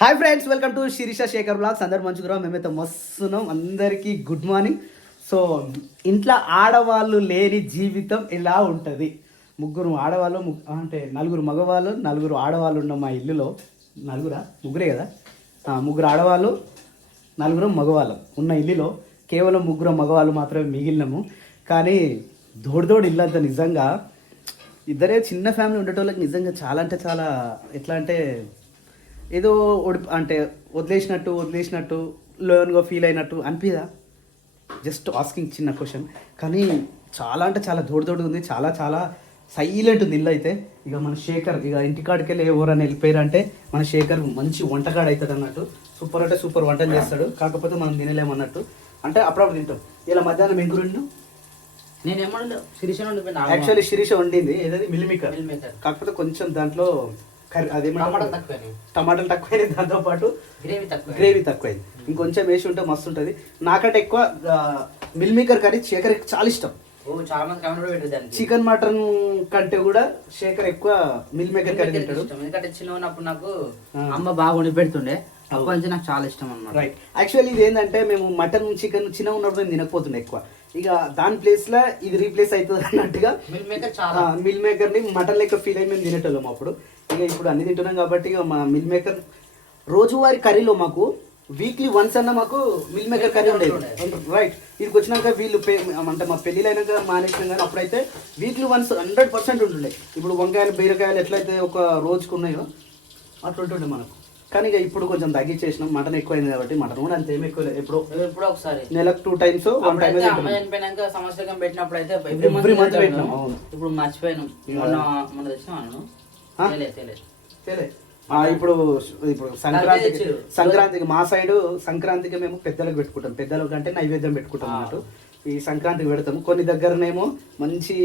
Hi friends, welcome to Sirisha Shekhar blogs. అందరు మంచిగా మేమైతే మస్తున్నాం. అందరికీ గుడ్ మార్నింగ్. సో ఇంట్లో ఆడవాళ్ళు లేని జీవితం ఎలా ఉంటుంది? ముగ్గురు ఆడవాళ్ళు అంటే నలుగురు మగవాళ్ళు, నలుగురు ఆడవాళ్ళు ఉన్న మా ఇల్లులో ముగ్గురే కదా, ముగ్గురు ఆడవాళ్ళు, నలుగురు మగవాళ్ళు ఉన్న ఇల్లులో కేవలం ముగ్గురు మగవాళ్ళు మాత్రమే మిగిలినాము. కానీ దోడు ఇల్లంతా నిజంగా ఇద్దరే చిన్న ఫ్యామిలీ ఉండేటోళ్ళకి నిజంగా చాలా అంటే చాలా ఎట్లా అంటే ఏదో అంటే వదిలేసినట్టు లోన్గా ఫీల్ అయినట్టు అనిపిదా? జస్ట్ ఆస్కింగ్ చిన్న క్వశ్చన్. కానీ చాలా అంటే చాలా దోడు ఉంది, చాలా చాలా సైలెంట్ ఉంది ఇల్లు అయితే. ఇక మన శేఖర్ ఇక ఇంటికాడికి వెళ్ళి ఎవరైనా వెళ్ళిపోయారు అంటే మన శేఖర్ మంచి వంటగాడు అవుతాడు అన్నట్టు. సూపర్ అంటే సూపర్ వంటలు చేస్తాడు. కాకపోతే మనం తినలేమన్నట్టు, అంటే అప్పుడప్పుడు తింటాం. ఇలా మధ్యాహ్నం ఎంకు రెండు యాక్చువల్లీ శిరీష వండింది ఏదైతే మిల్ మేకర్, కాకపోతే కొంచెం దాంట్లో టమాటాలు తక్కువైంది, దాంతో పాటు గ్రేవీ తక్కువైంది. ఇంకొంచెం వేసి ఉంటే మస్తు ఉంటుంది. నాకంటే ఎక్కువ మిల్ మేకర్ కర్రీ శేఖర్ చాలా ఇష్టం. చికెన్ మటన్ కంటే కూడా శేఖర్ ఎక్కువ మిల్ మేకర్ కర్రీ తింటాడు. ఎందుకంటే చిన్న ఉన్నప్పుడు నాకు అమ్మ బాగా వండి పెడుతుండే, అప్పటి నుంచి నాకు చాలా ఇష్టం అన్నమాట. రైట్. యాక్చువల్లీ ఇది ఏంటంటే మేము మటన్ చికెన్ చిన్న ఉన్నప్పుడు మేము తినకపోతుండే ఎక్కువ. ఇక దాని ప్లేస్ లో ఇది రీప్లేస్ అవుతుంది అన్నట్టుగా మిల్ మేకర్ ని మటన్ లెక్క ఫీల్ అయి మేము తినేటోళ్ళం అప్పుడు. ఇక ఇప్పుడు అన్ని తింటున్నాం కాబట్టి ఇక మా మిల్ మేకర్ రోజువారీ కర్రీలో మాకు వీక్లీ వన్స్ అన్న మాకు మిల్ మేకర్ కర్రీ ఉండేది. రైట్. ఇక్కడికి వచ్చినాక వీళ్ళు అంటే మా పెళ్ళిళ్ళు అయినాక మానేసినాం, కానీ అప్పుడైతే వీక్లీ వన్స్ 100% ఉంటుండే. ఇప్పుడు వంకాయలు బీరకాయలు ఎట్లయితే ఒక రోజుకు ఉన్నాయో అట్లా ఉంటుండే మనకు. కానీ ఇక ఇప్పుడు కొంచెం తగ్గించేసినాం, మటన్ ఎక్కువైంది కాబట్టి. మటన్ కూడా అంత ఏమి ఎక్కువ లేదు, ఎప్పుడో ఒకసారి నెలకు 2 times 1 time సంవత్సరం పెట్టినప్పుడు అయితే ఎవ్రీ మంత్ పెట్టినాం. ఇప్పుడు మర్చిపోయినాం. మొన్న తెచ్చినాను. ఇప్పుడు సంక్రాంతికి మా సైడ్ సంక్రాంతికి మేము పెద్దలకు పెట్టుకుంటాం. పెద్దలకు అంటే నైవేద్యం పెట్టుకుంటాం అన్నట్టు. ఈ సంక్రాంతికి పెడతాము. కొన్ని దగ్గరనేమో మంచి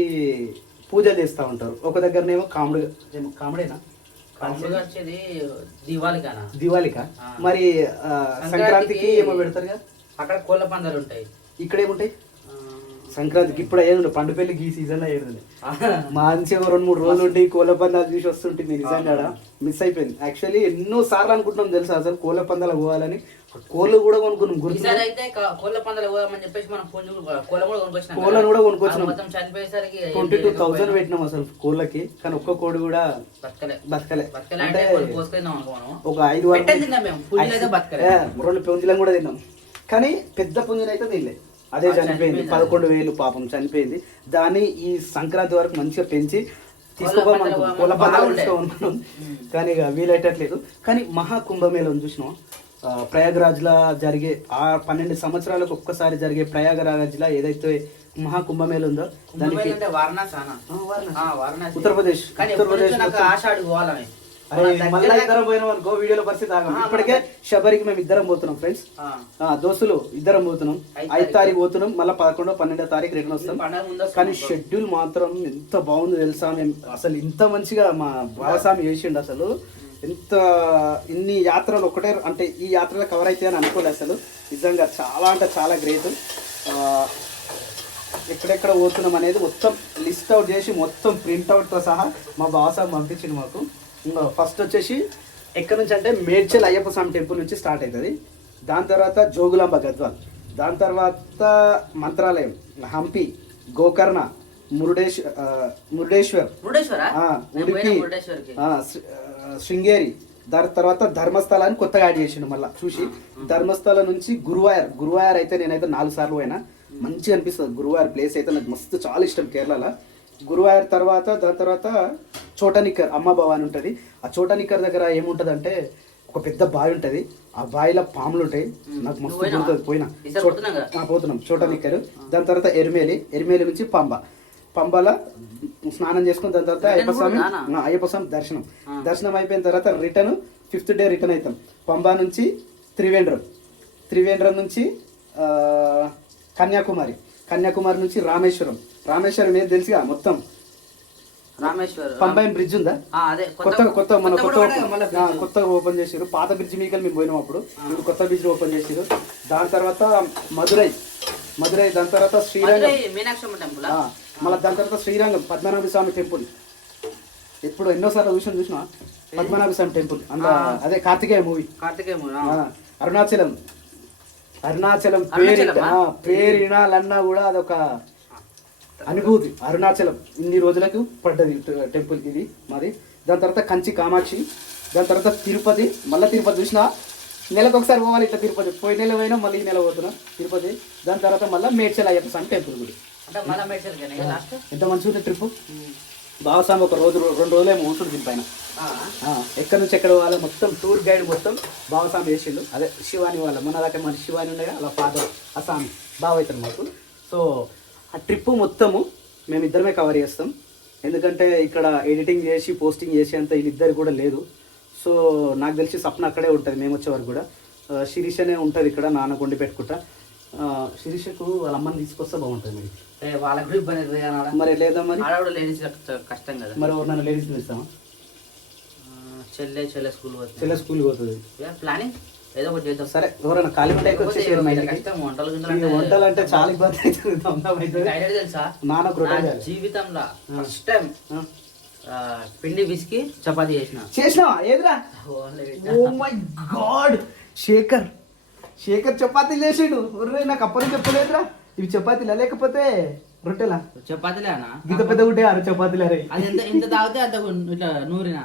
పూజలు చేస్తూ ఉంటారు, ఒక దగ్గరనేమో కామెడీనా దివాళికా. మరి సంక్రాంతికి ఏమో పెడతారు కదా, అక్కడ కోళ్ళ పందాలు ఉంటాయి. ఇక్కడ ఏముంటాయి సంక్రాంతికి? ఇప్పుడు అయ్యేది పండు పెళ్లికి ఈ సీజన్ అయ్యేది. మంచిగా 2-3 రోజులు ఉండి కోళ్ళ పందాలు చూసి వస్తుంటే మీరు నిజంగా మిస్ అయిపోయింది. యాక్చువల్లీ ఎన్నో సార్లు అనుకుంటున్నాం తెలుసా అసలు కోళ్ళ పందాలు పోవాలని. కోళ్ళు కూడా కొనుక్కున్నాం. కోళ్ళను కూడా కొనుక్కొచ్చినాం. 22,000 పెట్టినాం అసలు కోళ్ళకి. కానీ ఒక్క కోడి కూడా బతకలే. అంటే ఒక 2 పుంజులను కూడా తిన్నాం, కానీ పెద్ద పుంజులు అయితే తినలే. అదే చనిపోయింది. 11,000 పాపం చనిపోయింది. దాన్ని ఈ సంక్రాంతి వరకు మంచిగా పెంచి తీసుకోమనుకున్నాం, కోళ్ళ పందాలు తీసుకోమనుకున్నాం. కానీ ఇక వీలైతట్లేదు. కానీ మహాకుంభమేళం చూసినాం ప్రయాగరాజ్లా జరిగే 12 సంవత్సరాలకు ఒక్కసారి జరిగే ప్రయాగరాజ్లా ఏదైతే మహాకుంభమేళ ఉందో దానికి ఉత్తరప్రదేశ్ మళ్ళీ ఇద్దరం పోయినాం అనుకో వీడియోలో పరిస్థితి ఆగం. ఇప్పటికే శబరికి మేము ఇద్దరం పోతున్నాం ఫ్రెండ్స్, దోస్తులు ఇద్దరం పోతున్నాం. 5వ తారీఖు పోతున్నాం, మళ్ళీ 11వ 12వ తారీఖు రిటర్న్ వస్తాం. కానీ షెడ్యూల్ మాత్రం ఎంత బాగుంది తెలుసా. మేము అసలు ఇంత మంచిగా మా బాలస్వామి చేసిండు. అసలు ఎంత ఇన్ని యాత్రలు ఒకటే అంటే ఈ యాత్రలు కవర్ అవుతాయి అని అనుకోలేదు అసలు. నిజంగా చాలా అంటే చాలా గ్రేట్. ఎక్కడెక్కడ పోతున్నాం అనేది మొత్తం లిస్ట్ అవుట్ చేసి మొత్తం ప్రింట్అవుట్తో సహా మా బాలస్వామి పంపించింది మాకు. ఫస్ట్ వచ్చేసి ఎక్కడి నుంచి అంటే మేడ్చల్ అయ్యప్ప స్వామి టెంపుల్ నుంచి స్టార్ట్ అవుతుంది. దాని తర్వాత జోగులాంబ గద్వాల్, దాని తర్వాత మంత్రాలయం, హంపి, గోకర్ణ, మురుడేశ్వర్, ఉడిపి, శృంగేరి, దాని తర్వాత ధర్మస్థలాన్ని కొత్తగా యాడ్ చేసిండు. మళ్ళీ చూసి ధర్మస్థలం నుంచి గురువాయూర్ అయితే నేనైతే 4 సార్లు పోయినా. మంచిగా అనిపిస్తుంది గురువాయూర్ ప్లేస్ అయితే. నాకు మస్తు చాలా ఇష్టం కేరళలో. గురువాయూర్ తర్వాత దాని తర్వాత చోటనిక్కర్ అమ్మ భవాని ఉంటుంది. ఆ చోటనిక్కర్ దగ్గర ఏముంటుంది అంటే ఒక పెద్ద బావి ఉంటుంది. ఆ బావిలో పాములు ఉంటాయి. నాకు మస్తు గుర్తుంది. పోతున్నాం చోటనిక్కర్. దాని తర్వాత ఎరిమేలి నుంచి పంబాల స్నానం చేసుకుని దాని తర్వాత అయ్యప్ప స్వామి దర్శనం అయిపోయిన తర్వాత రిటర్న్ 5th డే రిటర్న్ అవుతాం. పంబా నుంచి త్రివేంద్రం నుంచి కన్యాకుమారి నుంచి రామేశ్వరం ఏది తెలుసుగా మొత్తం. పంబైన్ బ్రిడ్జ్ ఉందా, కొత్తగా ఓపెన్ చేసారు. పాత బ్రిడ్జ్ మీకల్ మేము పోయినాం అప్పుడు. ఇప్పుడు కొత్త బ్రిడ్జ్ ఓపెన్ చేసారు. దాని తర్వాత మధురై, దాని తర్వాత శ్రీరంగం, మళ్ళీ దాని తర్వాత శ్రీరంగం పద్మనాభ స్వామి టెంపుల్. ఎప్పుడు ఎన్నోసార్లు చూసిన పద్మనాభ స్వామి టెంపుల్ అందులో అదే కార్తికేయ మూవీ. కార్తికేయ అరుణాచలం అరుణాచలం పేరు వినాలన్నా కూడా అదొక అనుభూతి. అరుణాచలం ఇన్ని రోజులకు పడ్డది టెంపుల్ ఇది మాది. దాని తర్వాత కంచి కామాక్షి, దాని తర్వాత తిరుపతి. మళ్ళీ తిరుపతి చూసినా నెలకు ఒకసారి పోవాలి ఇట్లా తిరుపతి. పోయిన నెల పోయినా మళ్ళీ ఈ నెల పోతున్నా తిరుపతి. దాని తర్వాత మళ్ళీ మేడ్చల్ అయ్యప్ప స్వామి టెంపుల్ గుడి. ఎంత మంచిగా ఉంది ట్రిప్. బావస్వామి ఒక రోజు 2 రోజులేమో ఉంటుడు దీనిపైన. ఎక్కడి నుంచి ఎక్కడ పోవాలి మొత్తం టూర్ గైడ్ మొత్తం బావస్వామి చేసిండు. అదే శివాని వాళ్ళ మన దాకా మన శివాని ఉండగా అలా ఫాదర్ ఆ స్వామి బావ అవుతారు మాకు. సో ఆ ట్రిప్ మొత్తము మేమిద్దరమే కవర్ చేస్తాం. ఎందుకంటే ఇక్కడ ఎడిటింగ్ చేసి పోస్టింగ్ చేసేంత వీళ్ళిద్దరు కూడా లేదు. సో నాకు తెలిసి సప్న అక్కడే ఉంటుంది మేము వచ్చే వరకు కూడా. శిరీషనే ఉంటుంది ఇక్కడ నాన్న కొండి పెట్టుకుంటా. శిరీషకు వాళ్ళ అమ్మని తీసుకొస్తే బాగుంటుంది మరి. వాళ్ళకి ఇబ్బంది మరి లేదా మరి లేడీస్ కష్టం కదా. మరి నన్ను లేడీస్ ఇస్తామా? చెల్లె స్కూల్ చెల్లె స్కూల్కి పోతుంది. ప్లానింగ్ ఏదో ఒకటి చేద్దాం. సరే ఎవరైనా ఖాళీ ఉంటే కష్టం. వంటలు అంటే చాలా ఇబ్బంది అవుతుంది. తెలుసా నాన్న జీవితంలో ఫస్ట్ టైం పిండి విసికి చపాతీ చేసినావా? ఏదిరా? Oh my God, Shekhar chapati చేసిండు. నాకు అప్పని చెప్పలేదురా. ఇవి చపాతీలా లేకపోతే రొట్టెలా? చపాతీలేనా? ఇంత పెద్ద ఉంటే 6 చపాతీలు. అరే అది ఎంత తాగితే అంత ఇట్లా నూరినా.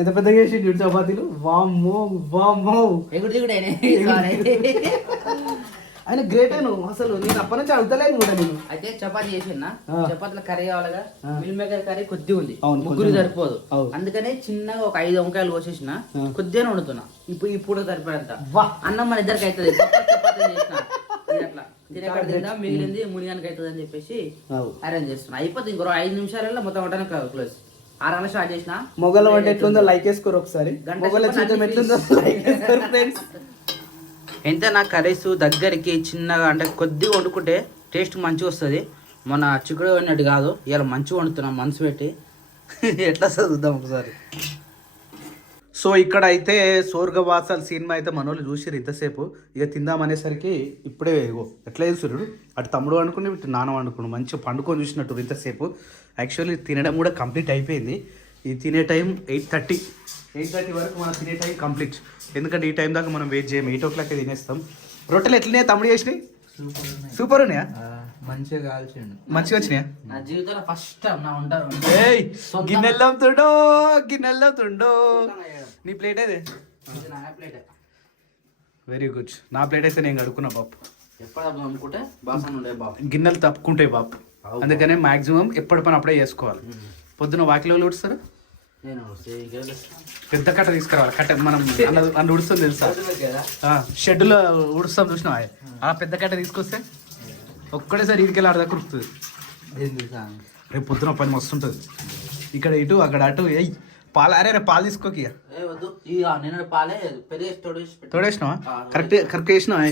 ఎంత పెద్దగా చేసిండు చపాతీలు. వామ్మో వామ్మో. ఆయన గ్రేట్ నువ్వు అసలు. నేను అప్పటి నుంచి అడుగుతలేను కూడా నేను. అయితే చపాతీ చేసిన చపాతీలో కర్రీ కావాలిగా. మిల్ మేకర్ కర్రీ కొద్దిగా ఉంది, ముగ్గురు సరిపోదు. అందుకనే చిన్నగా ఒక 5 వంకాయలు కోసేసిన కొద్దిగా వండుతున్నా. ఇప్పుడు సరిపోయేంత అన్నం మన ఇద్దరికి అవుతుంది. చపాతీ చేసిన అట్లా తినక్కడ తిందా మిగిలింది మునిగానికి అవుతుంది అని చెప్పేసి అరేంజ్ చేస్తున్నా. అయిపోతుంది ఇంకో 5 నిమిషాలలో మొత్తం వంటనే క్లోజ్. 6 గంటల స్టార్ట్ చేసిన. మొగల వంట ఎట్లుందో లైక్ వేసుకోరు ఒకసారి. ఎంత నా కర్రీస్ దగ్గరికి చిన్నగా అంటే కొద్దిగా వండుకుంటే టేస్ట్ మంచిగా వస్తుంది. మన చిక్కుడు వండినట్టు కాదు. ఇలా మంచిగా వండుతున్నాం మనసు పెట్టి. ఎట్లా చదువుద్దాం ఒకసారి. సో ఇక్కడ అయితే స్వర్గవాసాల సినిమా అయితే మనోళ్ళు చూసిరు ఇంతసేపు. ఇక తిందామనేసరికి ఇప్పుడే ఎట్లా చూసిరు. అటు తమ్ముడు వండుకుని ఇటు నాన్న వండుకుని మంచిగా పండుకొని చూసినట్టు ఇంతసేపు. యాక్చువల్లీ తినడం కూడా కంప్లీట్ అయిపోయింది. ఇది తినే టైం 8:30 వరకు మనం తినే టైం కంప్లీట్. ఎందుకంటే ఈ టైం దాకా మనం వెయిట్ చేయం. 8 o'clock తినేస్తాం. రొట్టెలు ఎట్లున్నాయా తమ్ముడు చేసినాయి? సూపర్ ఉన్నాయా? మంచిగా కాల్చండి. మంచిగా వచ్చినాయా? నా జీవితంలో ఫస్ట్ టైం నా ఉంటారు. గిన్నెల్లో తుండో. నీ ప్లేట్ ఏదే? Very good. నా ప్లేట్ అయితే నేను కడుక్కున్నా బాపు. ఎప్పుడు అనుకుంటే బాసన ఉండే బాపు. గిన్నెలు తప్పుకుంటాయి బాపు. అందుకనే మాక్సిమం ఎప్పటి పని అప్పుడే చేసుకోవాలి. పొద్దున వాకిలో ఉడుస్తారు. పెద్ద కట్ట తీసుకురావాలి. కట్ట మనం అన్న ఉడుస్తుంది తెలుసా? షెడ్లో ఉడుస్తాం చూసినా. ఆ పెద్ద కట్ట తీసుకొస్తే ఒక్కడేసారి ఇదికెళ్ళి ఆడ దగ్గర ఉడుతుంది. రేపు పొద్దున పని మస్తు ఉంటుంది. ఇక్కడ ఇటు అక్కడ అటు. పాలు అరే పాలు తీసుకోకి. తోడేసినావా? కరెక్ట్ వేసినావా?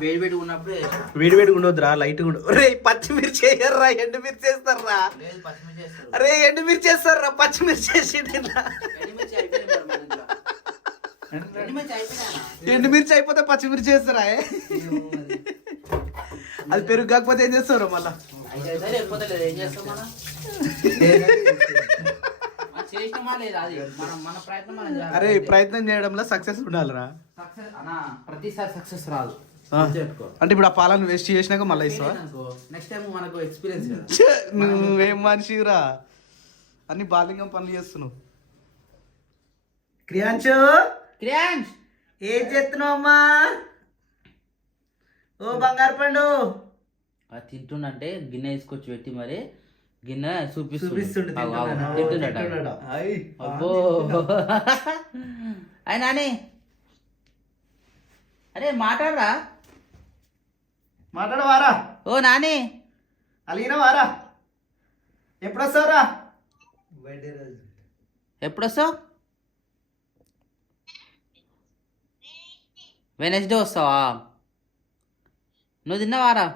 వేడి ఉన్నప్పుడు వేడివేడిగా ఉండొద్దురా, లైట్గా ఉండదు. రే పచ్చిమిర్చి వేయర్రా, ఎండుమిర్చి వేస్తారా? అరే ఎండుమిర్చి వేస్తారా, పచ్చిమిర్చి వేసి ఎండుమిర్చి అయిపోతే పచ్చిమిర్చి వేస్తారా? అది పెరుగు కాకపోతే ఏం చేస్తారు మళ్ళా? అరే ప్రయత్నం చేయడంలో సక్సెస్ ఉండాలిరా. ప్రతిసారి సక్సెస్ రాదు. అంటే ఇప్పుడు ఆ పాలను వేస్ట్ చేసినాక మళ్ళీ ఇస్తావా? నెక్స్ట్ టైం మనకు ఎక్స్పీరియన్స్. నువ్వేం మనిషిరా, అన్ని బాలింగం పనులు చేస్తున్నావు. క్రియాంశ్ ఏం చేస్తున్నావు అమ్మా? ఓ బంగారు పండు. తింటుండంటే గిన్నె తీసుకొచ్చి పెట్టి మరి గిన్నె చూపిస్తుండే తింటున్నాడు. అబ్బో అయ్యి నాని, అరే మాట్లాడరా. మాట్లాడవారా? ఓ నాని అలిగిన వారా? ఎప్పుడొస్తావురా? ఎప్పుడొస్తావు? వెనస్డే వస్తావా? నువ్వు తిన్నావారా?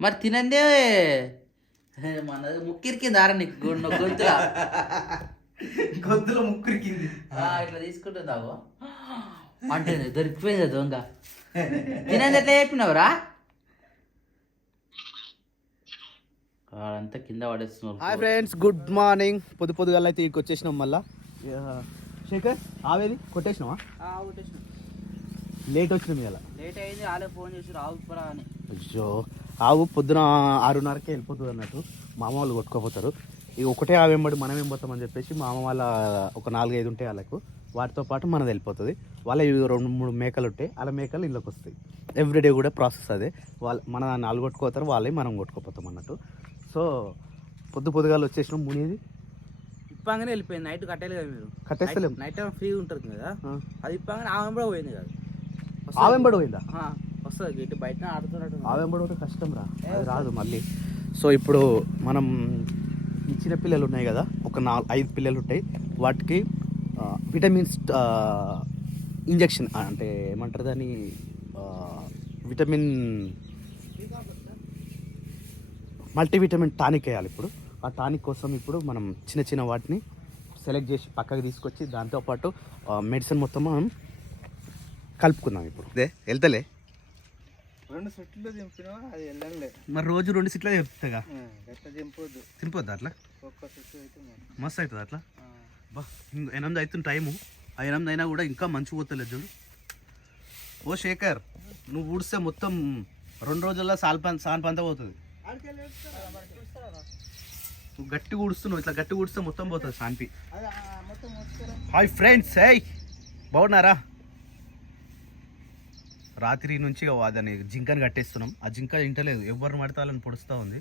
మరి తినందే మన ముక్కిరికిందారా నీకు గొంతులా? గొంతులో ముక్కిరికింది. ఇట్లా తీసుకుంటుందావు అంటే దొరికిపోయింది దొంగ. తినంది ఎట్లా చెప్పినావురా? అంతా కింద పడేస్తున్నారు. Hi friends, good morning. పొద్దుగాల అయితే ఇక్కడికి వచ్చేసినాం. మళ్ళా శేఖర్ ఆవేది కొట్టేసినావా? లేట్ వచ్చినాం ఇలా. లేట్ అయింది, వాళ్ళే ఫోన్ చేసి రావురా అని. అయ్యో, ఆవు పొద్దున 6:30కే వెళ్ళిపోతుంది అన్నట్టు. మామ వాళ్ళు కొట్టుకోపోతారు. ఇక ఒకటే ఆవేంబడి మనం ఏం పోతామని చెప్పేసి మామ వాళ్ళ ఒక 4-5 ఉంటాయి వాళ్ళకు. వాటితో పాటు మనది వెళ్ళిపోతుంది. వాళ్ళ 2-3 మేకలు ఉంటాయి. అలా మేకలు ఇళ్ళకి వస్తాయి. ఎవ్రీడే కూడా ప్రాసెస్ అదే. మన దాన్ని వాళ్ళు కొట్టుకోతారు, వాళ్ళే మనం కొట్టుకోపోతాం అన్నట్టు. సో పొద్దుగాల వచ్చేసినాం. మునిది ఇప్పగానే వెళ్ళిపోయింది. నైట్ కట్టేది కదా మీరు, కట్టేస్తలేము. నైట్ టైం ఫ్రీ ఉంటుంది కదా, అది ఇప్పగానే ఆవెంబడి పోయింది కదా. ఆవెంబడి పోయిందా? వస్తుంది ఇటు బయట ఆడుతున్నట్టు. ఆవెంబడి ఒకటి కష్టం రా, అది రాదు మళ్ళీ. సో ఇప్పుడు మనం ఇచ్చిన పిల్లలు ఉన్నాయి కదా, ఒక 4-5 పిల్లలు ఉంటాయి. వాటికి విటమిన్స్ ఇంజెక్షన్ అంటే ఏమంటారు దాన్ని, విటమిన్ మల్టీవిటమిన్ టానిక్ వేయాలి. ఇప్పుడు ఆ టానిక్ కోసం ఇప్పుడు మనం చిన్న వాటిని సెలెక్ట్ చేసి పక్కకి తీసుకొచ్చి దాంతోపాటు మెడిసిన్ మొత్తం మనం కలుపుకుందాం. ఇప్పుడు వెళ్తలే 2 సెట్లు దింపినా అది వెళ్ళలే. మరి రోజు 2 సెట్లు చెప్తాగా, దింపొద్దు. తినిపోద్దా అట్లా? ఒక్క సెట్ అయితే మస్తు అవుతుంది అట్లా. బా 8 అవుతుంది టైము. ఆ 8 అయినా కూడా ఇంకా మంచి పోతలేదు చూడు. ఓ శేఖర్, నువ్వు ఊడిస్తే మొత్తం 2 రోజుల్లో సాన్పంత పోతుంది. నువ్వు గట్టిగా ఊడుస్తున్నావు, ఇట్లా గట్టిగా ఊడిస్తే మొత్తం పోతుంది సాన్పి. హాయ్ ఫ్రెండ్స్, హే బాగున్నారా? రాత్రి నుంచి దాన్ని జింకని కట్టేస్తున్నాం. ఆ జింక ఇంటలేదు, ఎవరిని పడితే వాళ్ళని పొడుస్తూ ఉంది.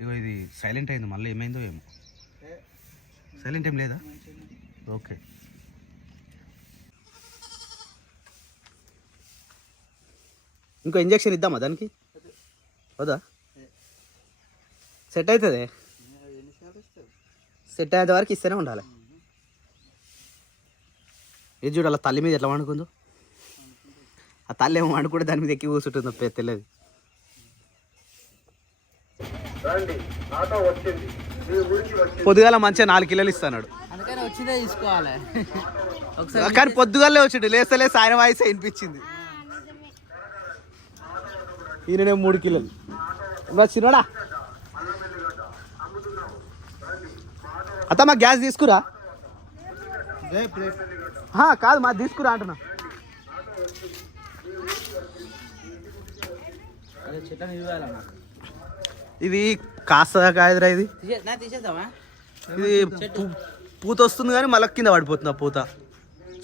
ఇగో ఇది సైలెంట్ అయింది. మళ్ళీ ఏమైందో ఏమో. సైలెంట్ ఏం లేదా? ఓకే. ఇంకో ఇంజక్షన్ ఇద్దామా దానికి? వద్దా? సెట్ అవుతుంది. సెట్ అయ్యేంత వరకు ఇస్తూనే ఉండాలి. ఇది చూడాలి తల్లి మీద ఎట్లా వండుకుందో. ఆ తల్లి ఏమో వండుకుంటే దాని మీద ఎక్కి కూర్చుంటుంది, తెలియదు. పొద్దుగాల మంచిగా 4 కిలోలు ఇస్తాడు. అందుకని వచ్చిందే తీసుకోవాలి. కానీ పొద్దుగాలే వచ్చిండు, లేస్తలే సాయం వాయిస్ వినిపించింది. ఈయననే 3 కిలోలు చిన్నడా. అత్తమ్మ గ్యాస్ తీసుకురా. కాదు మా తీసుకురా అంటున్నా. ఇది కాస్త కాదురా, ఇది తీసేద్దామా? ఇది పూత వస్తుంది కానీ మళ్ళీ కింద పడిపోతుంది. ఆ పూత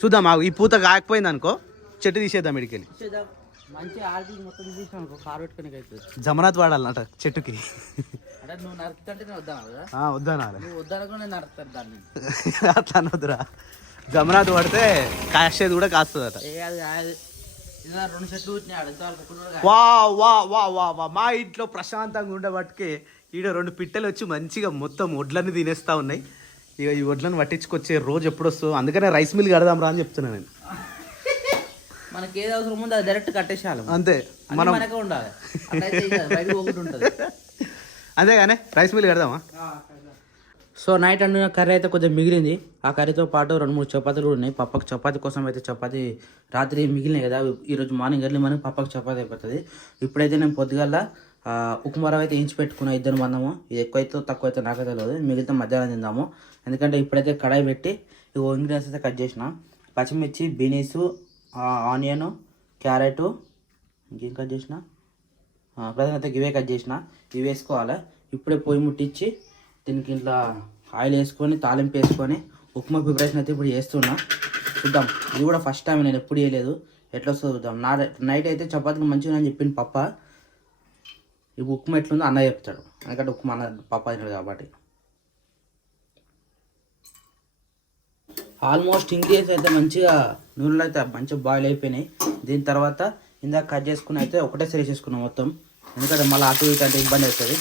చూద్దాం. మాకు ఈ పూత కాకపోయింది అనుకో, చెట్టు తీసేద్దాం. ఇడికెళ్ళి మంచి ఆర్డర్ మొత్తం తీసాను, కారు పెట్టుకుని అవుతుంది. జమనాథ్ వాడాలన్నట చెట్టుకి. అంటే నువ్వు నరుకుతుంటే వద్దాను కదా, వద్దనాలి. నువ్వు వద్దనకు నేను నరుకుతాను దాన్ని. అట్లా అనొద్దురా, జమనాథ్ పడితే కాసేది కూడా కాస్తుందట. అది 2 చెట్లు వా వా వా వా వా మా ఇంట్లో ప్రశాంతంగా ఉండబట్టికే ఈడ 2 పిట్టలు వచ్చి మంచిగా మొత్తం వడ్లన్నీ తినేస్తూ ఉన్నాయి. ఇక ఈ వడ్లను పట్టించుకొచ్చే రోజు ఎప్పుడు వస్తుందో, అందుకనే రైస్ మిల్ కడదాం రా అని చెప్తున్నాను నేను. మనకి ఏది అవసరం ఉందో అది డైరెక్ట్ కట్టేసాలి అంతే, మనం మనకే ఉండాలి. అంతేగానే రైస్ మిల్ కడదామా? సో నైట్ అండిన కర్రీ అయితే కొంచెం మిగిలింది. ఆ కర్రీతో పాటు 2-3 చపాతీలు కూడా ఉన్నాయి. పప్పకు చపాతీ కోసం అయితే చపాతీ రాత్రి మిగిలినాయి కదా, ఈరోజు మార్నింగ్ ఎర్లీ మనకి పప్పకు చపాతీ అయిపోతుంది. ఇప్పుడైతే నేను పొద్దుగల ఉప్మా రవ్వ అయితే వేయించి పెట్టుకున్నా. 2 మందము. ఇది ఎక్కువ అయితే తక్కువ అయితే నాకే తెలియదు. మిగిలితే మధ్యాహ్నం తిందాము. ఎందుకంటే ఇప్పుడైతే కడాయి పెట్టి ఇంగ్రీడియంట్స్ అయితే కట్ చేసిన. పచ్చిమిర్చి, బీనీసు, ఆనియన్, క్యారెట్, ఇంకేం కట్ చేసిన, ప్రధాన అయితే ఇవే కట్ చేసిన. ఇవి వేసుకోవాలి. ఇప్పుడే పొయ్యి ముట్టించి దీనికి ఇట్లా ఆయిల్ వేసుకొని తాలింపు వేసుకొని ఉప్మా ప్రిపరేషన్ అయితే ఇప్పుడు చేస్తున్నా. చూద్దాం, ఇది కూడా ఫస్ట్ టైం, నేను ఎప్పుడు చేయలేదు. ఎట్లా వస్తుందో చూద్దాం. నైట్ అయితే చపాతీలు మంచిగా అని చెప్పింది పప్ప. ఈ ఉప్మా ఎట్లుందో అన్న చెప్తాడు, ఎందుకంటే ఉప్మా అన్న పప్ప తిన్నాడు కాబట్టి. ఆల్మోస్ట్ ఇంగ్రీడియంట్స్ అయితే మంచిగా నూనెలో అయితే మంచిగా బాయిల్ అయిపోయినాయి. దీని తర్వాత ఇందాక కట్ చేసుకుని అయితే ఒకటేసారి వేసేసుకున్నాం మొత్తం, ఎందుకంటే మళ్ళీ అటు ఇటు అంటే ఇబ్బంది అవుతుంది.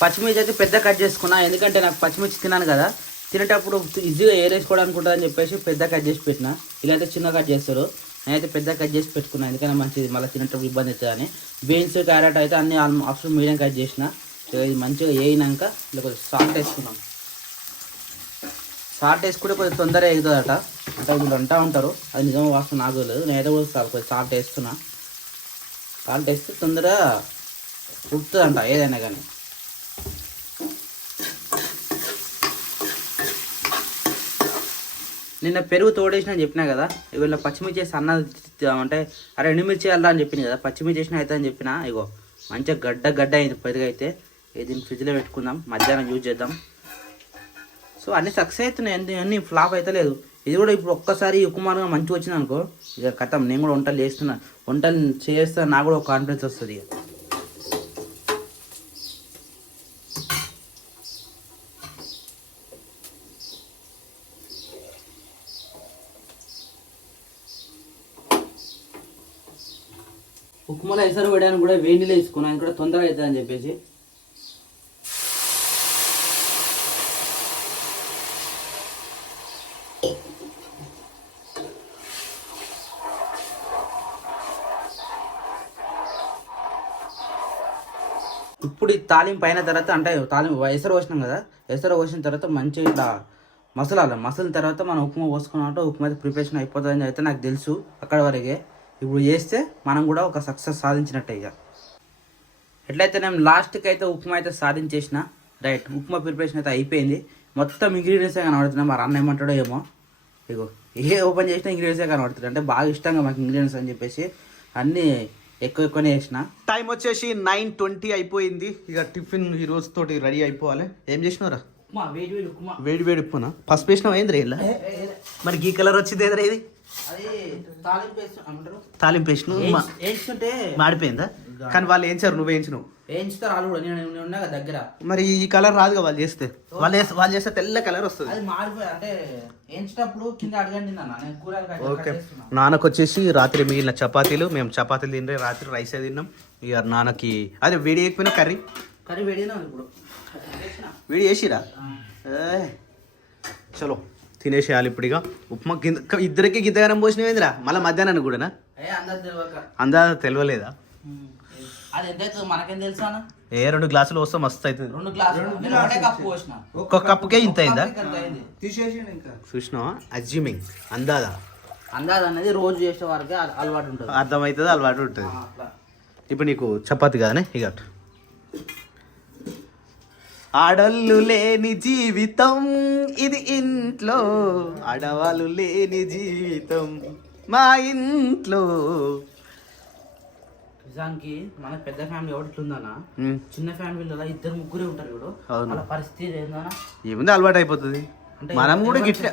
పచ్చిమిర్చి అయితే పెద్ద కట్ చేసుకున్నా, ఎందుకంటే నాకు పచ్చిమిర్చి తిన్నాను కదా, తినేటప్పుడు ఈజీగా ఏరేసుకోవడానికి ఉంటుందని చెప్పేసి పెద్ద కట్ చేసి పెట్టిన. ఇలా అయితే చిన్న కట్ చేస్తారు, నేనైతే పెద్ద కట్ చేసి పెట్టుకున్నాను, ఎందుకంటే మంచిది మళ్ళీ తినేటప్పుడు ఇబ్బంది అవుతుందని. బీన్స్, క్యారెట్ అయితే అన్ని ఆప్షన్ మీడియం కట్ చేసిన. ఇది మంచిగా వేయినాక ఇలా కొంచెం సాల్ట్ వేసుకున్నాం. సాల్ట్ వేసుకుంటే కొంచెం తొందరగా ఎగుతుందట అంటే వీళ్ళు అంటూ ఉంటారు, అది నిజం వాస్తవం నాకు లేదు. నేనైతే కూడా కొంచెం సాల్ట్ వేస్తున్నా. సాల్ట్ వేస్తే తొందరగా ఉడుతుందంట ఏదైనా కానీ. నిన్న పెరుగు తోడేసిన అని చెప్పినా కదా, ఇవాళ పచ్చిమిర్చి వేసి అన్న అంటే అరే ఎండుమిర్చి వేయాలా అని చెప్పింది కదా, పచ్చిమిర్చి వేసిన అయితే అని చెప్పిన. ఇగో మంచిగా గడ్డ అయింది పెరుగు అయితే. దీన్ని ఫ్రిడ్జ్లో పెట్టుకుందాం, మధ్యాహ్నం యూజ్ చేద్దాం. సో అన్నీ సక్సెస్ అవుతున్నాయి, అన్నీ ఫ్లాప్ అయితే లేదు. ఇది కూడా ఇప్పుడు ఒక్కసారి ఉక్కుమారుగా మంచిగా వచ్చింది అనుకో, ఇక కథం నేను కూడా వంటలు చేస్తున్నా, వంటలు చేస్తా, నాకు కూడా ఒక కాన్ఫిడెన్స్ వస్తుంది ఇక. ఉప్మాలో ఎసరు వేయడానికి కూడా వేడి నీళ్ళు వేసుకున్నాను, అది కూడా తొందరగా అవుతుంది అని చెప్పేసి. ఇప్పుడు ఈ తాలింపు అయిన తర్వాత అంటే తాలింపు ఎసరు పోసినాం కదా, ఎసరు పోసిన తర్వాత మంచిగా ఇట్లా మసలిన తర్వాత మనం ఉప్మా పోసుకున్నట్టు ఉప్మా అయితే ప్రిపరేషన్ అయిపోతుందని అయితే నాకు తెలుసు అక్కడ వరకే. ఇప్పుడు చేస్తే మనం కూడా ఒక సక్సెస్ సాధించినట్టే. ఇక ఎట్లయితే నేను లాస్ట్కి అయితే ఉప్మా అయితే సాధించేసిన. రైట్, ఉప్మా ప్రిపరేషన్ అయితే అయిపోయింది. మొత్తం ఇంగ్రీడియంట్సే కనబడుతున్నాయి. మరి అన్న ఏమంటాడో ఏమో. ఇగో ఏ ఓపెన్ చేసినా ఇంగ్రీడియంట్సే కనబడుతుంది. అంటే బాగా ఇష్టంగా మాకు ఇంగ్రీడియంట్స్ అని చెప్పేసి అన్నీ ఎక్కువనే వేసిన. టైం వచ్చేసి 9:20 అయిపోయింది. ఇక టిఫిన్ ఈ రోజు తోటి రెడీ అయిపోవాలి. ఏం చేసినారా? ఉప్మా వేడి ఉప్మా. వేడి ఉప్పునా? పసుపు వేసినావు ఏంద్రా ఇలా? మరి ఈ కలర్ వచ్చింది ఏంద్రా ఇది? అది తాలింపు వేస్తారు, తాలింపు వేసినావు వేస్తుంటే మాడిపోయిందా? కానీ వాళ్ళు వేయించారు, నువ్వు వేయించినావు. వేయించుతారు వాళ్ళు కూడా, నేను ఉన్నా దగ్గర. మరి ఈ కలర్ రాదుగా వాళ్ళు చేస్తే. వాళ్ళు చేస్తే తెల్ల కలర్ వస్తుంది. అది మాడిపోయి అంటే వేయించేటప్పుడు కింద అడగండి నేను కూరగాయలు ఓకే. నాన్నకు వచ్చేసి రాత్రి మిగిలిన చపాతీలు, మేము చపాతీలు తింటే రాత్రి రైసే తిన్నాం. ఇక నాన్నకి అదే వేడి వేయకపోయినా కర్రీ వేడినా ఇప్పుడు వేడి చేసిరా. చలో తినేసేయాలి ఇప్పుడు. ఇక ఉప్మా ఇద్దరికి గిద్దగానం పోసినవేందిరా మళ్ళీ మధ్యాహ్నం కూడానా? అందా తెలియలేదా? అది ఎంత అవుతుంది మనకేం తెలుసా? 2 గ్లాసులు వస్తే మస్తు అవుతుంది. 2 గ్లాసులు కప్పు పోసిన, ఒక్క కప్పుకే ఇంత అయిందా? తీసేసి ఇంకా చూసినావా? అజ్యూమింగ్ అందాదా అనేది రోజు చేసే వారికి అలవాటు ఉంటుంది, అర్థమవుతుంది, అలవాటు ఉంటుంది. ఇప్పుడు నీకు చపాతి కదనే. ఇక ఆడళ్ళు లేని జీవితం ఇది ఇంట్లో, ఆడవాళ్ళు లేని జీవితం మా ఇంట్లో. నిజానికి మన పెద్ద ఫ్యామిలీ ఒకటి ఉందన్నా, చిన్న ఫ్యామిలీలో 2-3 ఉంటారు ఇప్పుడు. వాళ్ళ పరిస్థితి ఏందన్నా? ఏముంది, అలవాటు అయిపోతుంది. మనం కూడా గిట్లే,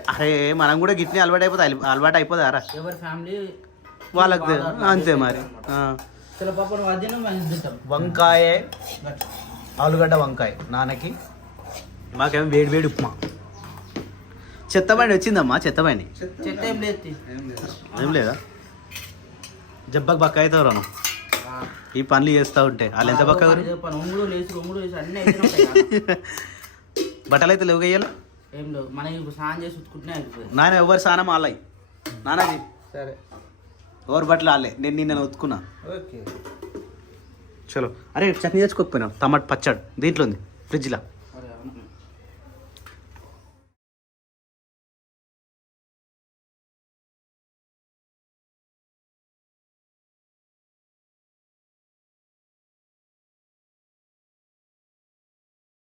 మనం కూడా గిట్లే అలవాటు అయిపోతుంది. అలవాటు అయిపోతుంది అరా, ఎవరి ఫ్యామిలీ వాళ్ళకి అంతే. మరి వంకాయ, ఆలుగడ్డ వంకాయ నాన్నకి, మాకేమో వేడి వేడి ఉప్మా. చెత్తబండి వచ్చిందమ్మా, చెత్తబండి చెత్త ఏం లేదు, ఏం లేదా? జబ్బకు బక్క అవుతావు రాను ఈ పనులు చేస్తూ ఉంటే. వాళ్ళు ఎంత బక్క బట్టలు అయితే లేవు వేయాలి. ఏం లేవు, మనకి స్నానం చేసి ఉతుకుంటే నాన్న ఎవరు స్నానం ఆలయ్ నాన్నజీ. సరే, ఎవరు బట్టలు ఆలే, నేను ఉతుకున్నా. ఓకే చలో. అరే చట్నీ తెచ్చుకోకపోయినావు? టమాటా పచ్చడి దీంట్లో ఉంది ఫ్రిడ్జ్లో.